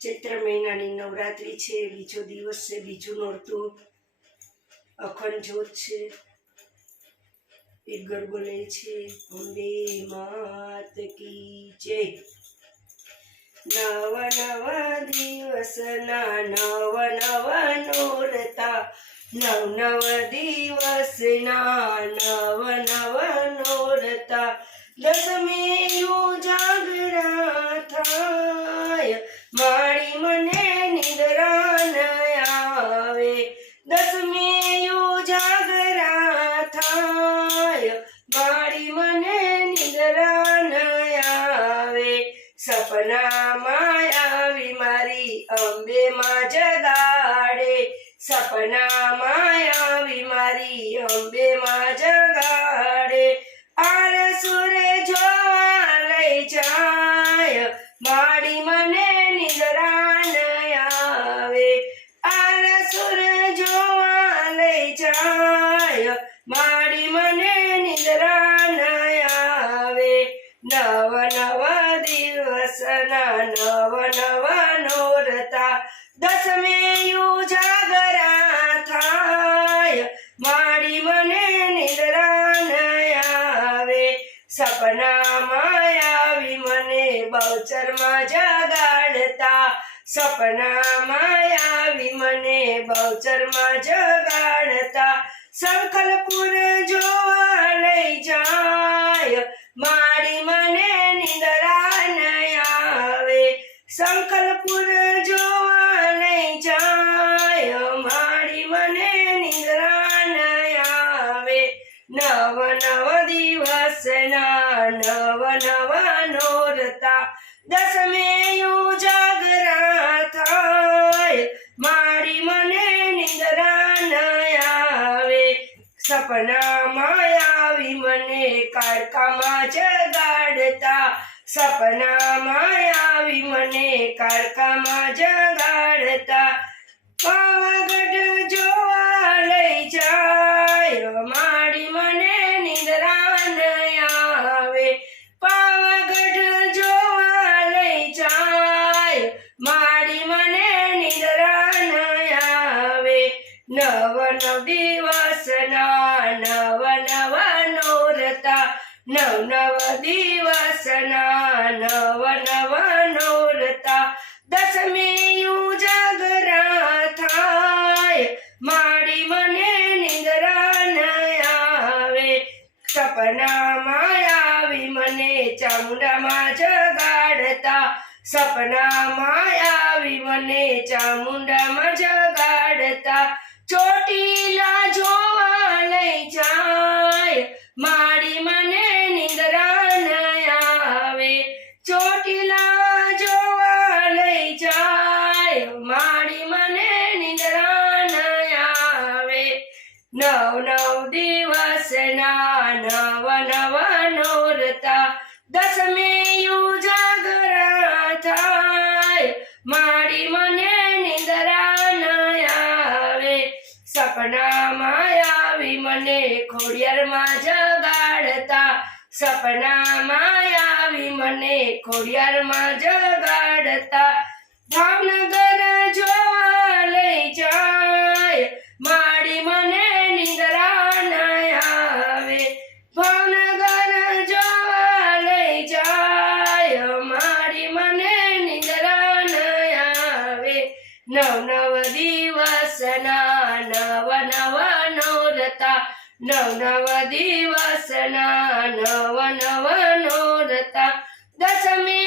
ચૈત્ર મહિનાની નવરાત્રિ છે, બીજો દિવસ છે, બીજું નોરતું અખંડ જ્યોત છે. એક ગરબો છે અંબે માત કી જય. નવ નવ દિવસના નવ નવ નોરતા. નવ નવ દિવસના નવ નવ નોરતા. દસમી ઉજાગરા માં જગાડે સપના માયા બીમારી અંબે માં જગાડે આરસુર જોવા લઈ જાય. માડી મને નિદ્રા આવે. આરસુર જોવા લઈ જાય. માડી મને દસમે ઉજાગરા થાય. મારી મને નિંદરા ન આવે. સપનામાં આવી મને બહુચરમાં જગાડતા. સપનામાં આવી મને બહુચરમાં જગાડતા. સંકલ્પુર જોવા લઈ જાય. મારી મને નિંદરા ન આવે. સંકલ્પુર નવ દિવસના નવ નવ નોરતા દસમે જાગરા થાય મારી મને નિંદરા ન આવે સપનામાં આવી મને કારકામાં જગાડતા સપનામાં આવી મને કારકામાં જગાડતા પાવાગઢ જોવા લઈ જાય નવ નવ દિવસના નવ નવ નોરતા નવ નવ દિવસના નવ નવ નોરતા દસમી ઉજાગરા થાય મારી મને નિંદરા ન આવે સપનામાં આવી મને ચામુંડામાં જગાડતા સપનામાં આવી મને ચામુંડામાં જગાડતા ચોટીલા જોવા લઈ જાય. મારી મને નિદ્રા ન આવે. ચોટીલા જોવા લઈ જાય. માડી મને નિંદરા ન આવે. નવ નવ દિવસના નવ નવ નોરતા દસમે જાગરા થાય. મારી મને ખોડિયારમાં જગાડતા સપનામાં આવી મને ખોડિયારમાં જગાડતા ભાવનગર જોવા લઈ જાય. માડી મને નિંદરા ના આવે. ભાવનગર જોવા લઈ જાય. મારી મને નિંદરા ના આવે. નવ નવ દિવસના નવ નવ દિવસના નવ નવ નોરતા દસમે